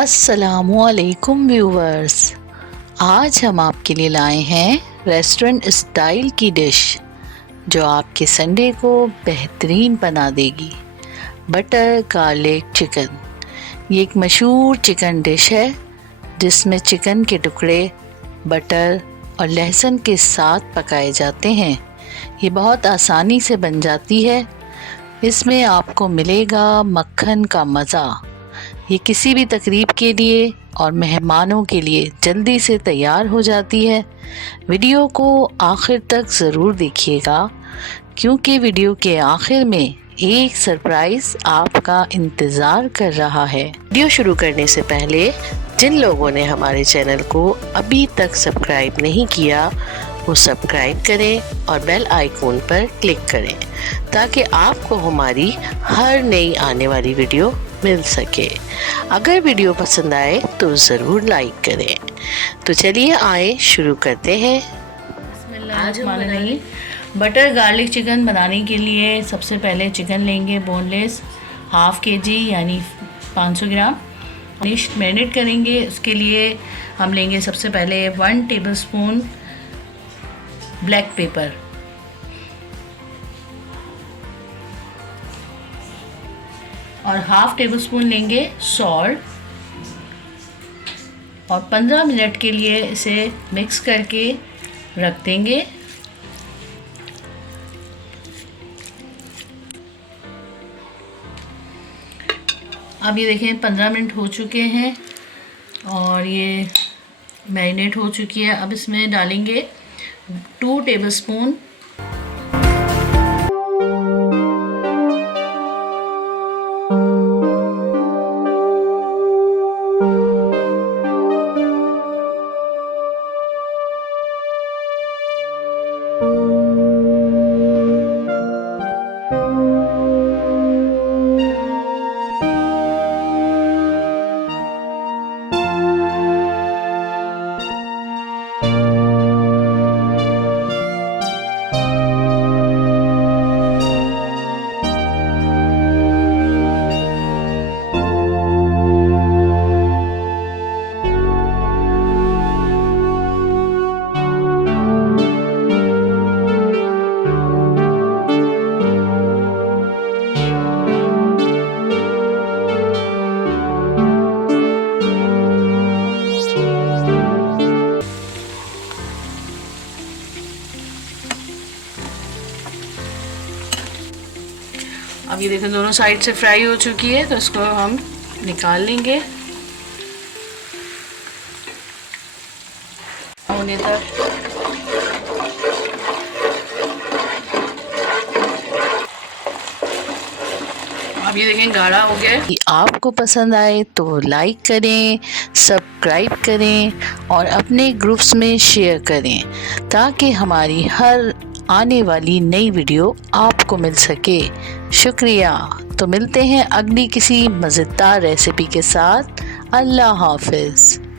अस्सलामुअलैकुम व्यूवर्स, आज हम आपके लिए लाए हैं रेस्टोरेंट स्टाइल की डिश जो आपके संडे को बेहतरीन बना देगी। Butter garlic chicken. ये एक मशहूर चिकन डिश है जिसमें चिकन के टुकड़े बटर और लहसुन के साथ पकाए जाते हैं। ये बहुत आसानी से बन जाती है। इसमें आपको मिलेगा मक्खन का मज़ा। ये किसी भी तकरीब के लिए और मेहमानों के लिए जल्दी से तैयार हो जाती है। वीडियो को आखिर तक ज़रूर देखिएगा क्योंकि वीडियो के आखिर में एक सरप्राइज़ आपका इंतज़ार कर रहा है। वीडियो शुरू करने से पहले जिन लोगों ने हमारे चैनल को अभी तक सब्सक्राइब नहीं किया वो सब्सक्राइब करें और बेल आइकॉन पर क्लिक करें ताकि आपको हमारी हर नई आने वाली वीडियो मिल सके। अगर वीडियो पसंद आए तो ज़रूर लाइक करें। तो चलिए आए शुरू करते हैं। बिस्मिल्लाहिर्रहमानिर्रहीम। बटर गार्लिक चिकन बनाने के लिए सबसे पहले चिकन लेंगे बोनलेस हाफ़ kg यानी 500 ग्राम। मैरिनेट करेंगे। उसके लिए हम लेंगे सबसे पहले 1 टेबलस्पून ब्लैक पेपर और हाफ़ टेबलस्पून लेंगे सॉल्ट और 15 मिनट के लिए इसे मिक्स करके रख देंगे। अब ये देखें 15 मिनट हो चुके हैं और ये मैरिनेट हो चुकी है। अब इसमें डालेंगे 2 टेबलस्पून अब ये देखें दोनों साइड से फ्राई हो चुकी है तो इसको हम निकाल लेंगे होने तक। अब ये देखें गाढ़ा हो गया है। आपको पसंद आए तो लाइक करें, सब्सक्राइब करें और अपने ग्रुप्स में शेयर करें ताकि हमारी हर आने वाली नई वीडियो आपको मिल सके। शुक्रिया। तो मिलते हैं अगली किसी मज़ेदार रेसिपी के साथ। अल्लाह हाफ़िज़।